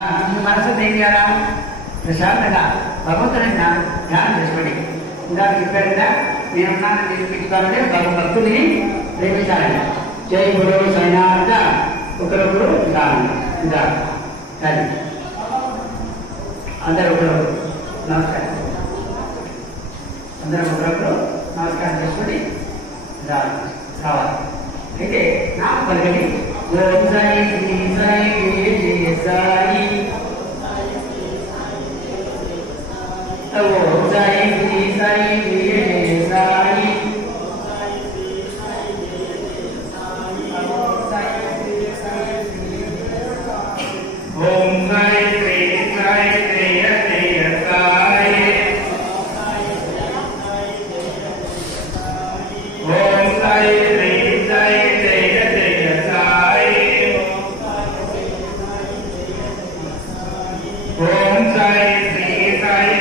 మీ మనసు ఏం చేయాలా ప్రశాంతంగా భగవంతుని ధ్యానం చేసుకోండి. ఇందాక చెప్పారు కదా, నేనున్నాను నిరూపించుకోవాలంటే భక్తుని ప్రేమించాలని. జై గురు సైనాథ ఒకరొకరు ఇంకా సరే అందరూ ఒకరొకరు నమస్కారం, అందరం ఒకరొకరు నమస్కారం చేసుకొని రావాలి. అయితే నాకు పలకటి ఓం సాయి శ్రీ సాయి జయ సాయి, ఓం సాయి శ్రీ సాయి జయ సాయి, ఓం సాయి శ్రీ సాయి జయ జయ సాయి, ఓం సాయి శ్రీ సాయి జయ జయ సాయి, ఓం సాయి శ్రీ సాయి